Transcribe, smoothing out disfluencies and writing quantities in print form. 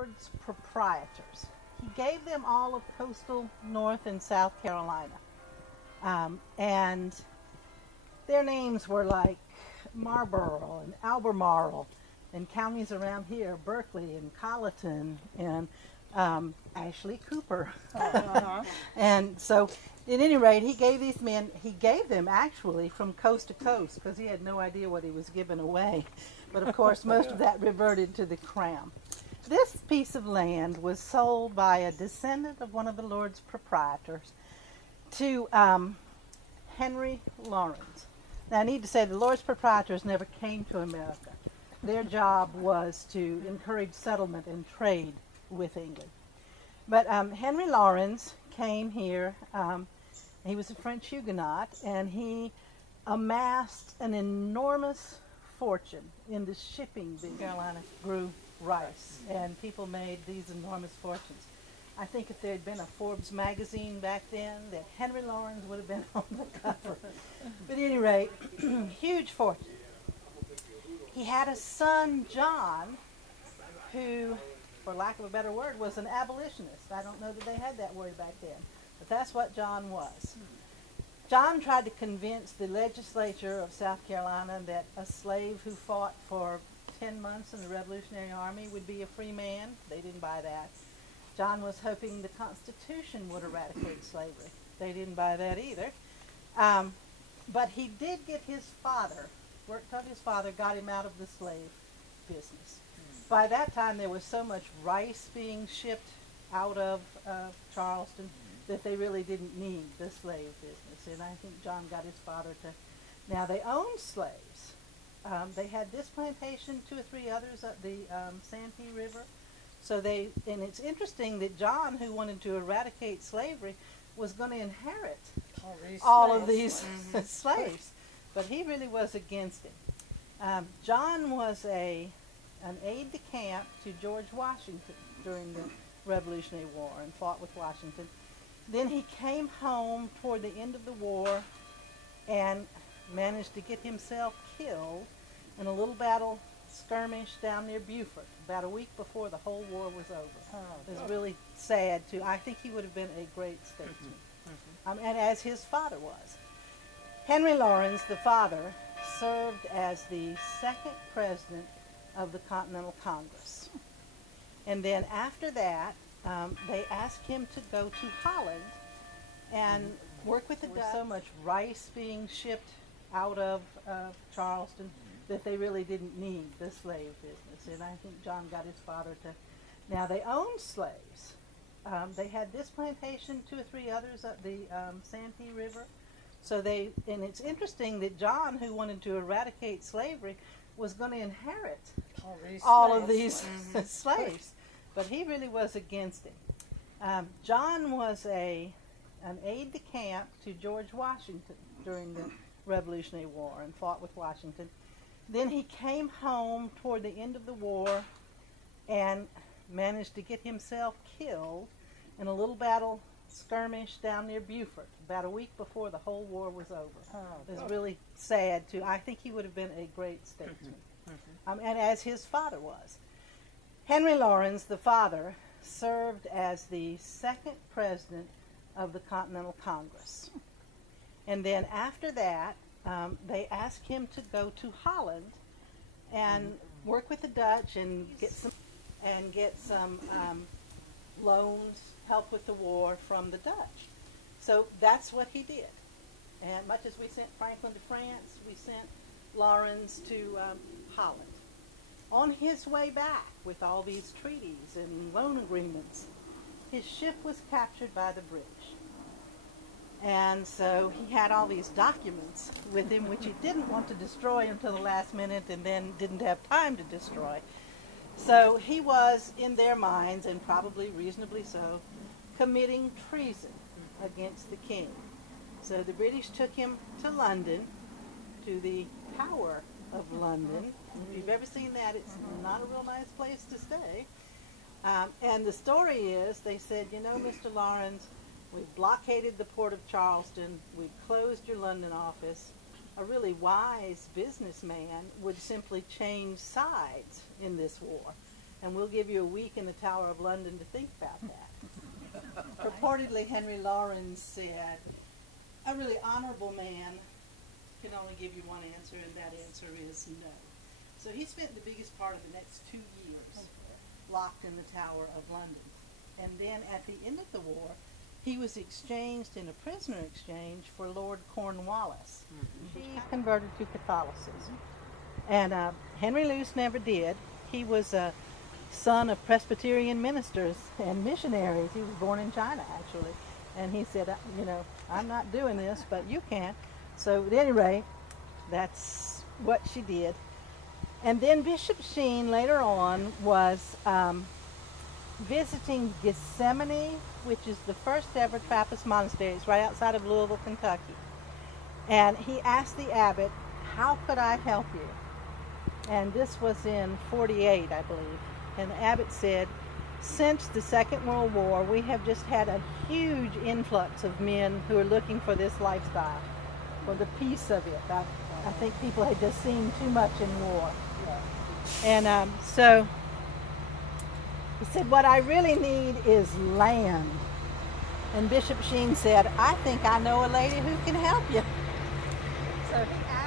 Lord's proprietors. He gave them all of coastal North and South Carolina. And their names were like Marlborough and Albemarle, and counties around here, Berkeley and Colleton and Ashley Cooper. And so, at any rate, he gave these men, he gave them actually from coast to coast because he had no idea what he was giving away. But of course, most of that reverted to the crown. This piece of land was sold by a descendant of one of the Lord's proprietors to Henry Lawrence. Now, I need to say the Lord's proprietors never came to America. Their job was to encourage settlement and trade with England. But Henry Lawrence came here. He was a French Huguenot, and he amassed an enormous fortune in the shipping. The Carolina grew rice, and people made these enormous fortunes. I think if there had been a Forbes magazine back then, that Henry Lawrence would have been on the cover. But at any rate, huge fortune. He had a son, John, who, for lack of a better word, was an abolitionist. I don't know that they had that word back then, but that's what John was. John tried to convince the legislature of South Carolina that a slave who fought for 10 months in the Revolutionary Army would be a free man. They didn't buy that. John was hoping the Constitution would eradicate slavery. They didn't buy that either. But he did get his father, worked on his father, got him out of the slave business. By that time, there was so much rice being shipped out of Charleston that they really didn't need the slave business. And I think John got his father to... Now, they owned slaves. They had this plantation, 2 or 3 others up the Santee River. So they, and it's interesting that John, who wanted to eradicate slavery, was going to inherit all of these slaves. But he really was against it. John was an aide-de-camp to George Washington during the Revolutionary War and fought with Washington. Then he came home toward the end of the war and managed to get himself killed in a little battle skirmish down near Beaufort about a week before the whole war was over. It was really sad too. I think he would have been a great statesman, and as his father was. Henry Lawrence, the father, served as the 2nd president of the Continental Congress. And then after that, they asked him to go to Holland and work with the Dutch. There was so much rice being shipped out of Charleston that they really didn't need the slave business. And I think John got his father to... Now, they owned slaves. They had this plantation, 2 or 3 others up the Santee River. So they, and it's interesting that John, who wanted to eradicate slavery, was going to inherit all of these slaves. But he really was against it. John was an aide-de-camp to George Washington during the Revolutionary War and fought with Washington. Then he came home toward the end of the war and managed to get himself killed in a little battle skirmish down near Beaufort about a week before the whole war was over. It was really sad too. I think he would have been a great statesman, and as his father was. Henry Lawrence, the father, served as the 2nd president of the Continental Congress. And then after that, they asked him to go to Holland and work with the Dutch and get some loans, help with the war from the Dutch. So that's what he did. And much as we sent Franklin to France, we sent Lawrence to Holland. On his way back with all these treaties and loan agreements, his ship was captured by the British. And so he had all these documents with him which he didn't want to destroy until the last minute and then didn't have time to destroy. So he was, in their minds, and probably reasonably so, committing treason against the king. So the British took him to London, to the Tower of London. If you've ever seen that, it's not a real nice place to stay. And the story is, they said, you know, Mr. Lawrence, we've blockaded the port of Charleston, we've closed your London office. A really wise businessman would simply change sides in this war. and we'll give you a week in the Tower of London to think about that. Purportedly, Henry Laurens said, a really honorable man can only give you one answer, and that answer is no. So he spent the biggest part of the next 2 years locked in the Tower of London. And then at the end of the war, he was exchanged in a prisoner exchange for Lord Cornwallis. He converted to Catholicism. And Henry Luce never did. He was a son of Presbyterian ministers and missionaries. He was born in China, actually. And he said, you know, I'm not doing this, but you can. So at any rate, that's what she did. And then Bishop Sheen later on was visiting Gethsemane, which is the first ever Trappist monastery. It's right outside of Louisville, Kentucky. And he asked the abbot, how could I help you? And this was in 48, I believe. And the abbot said, since the Second World War, we have just had a huge influx of men who are looking for this lifestyle, for the peace of it. I think people had just seen too much in war. And so he said, what I really need is land. And Bishop Sheen said, I think I know a lady who can help you. So he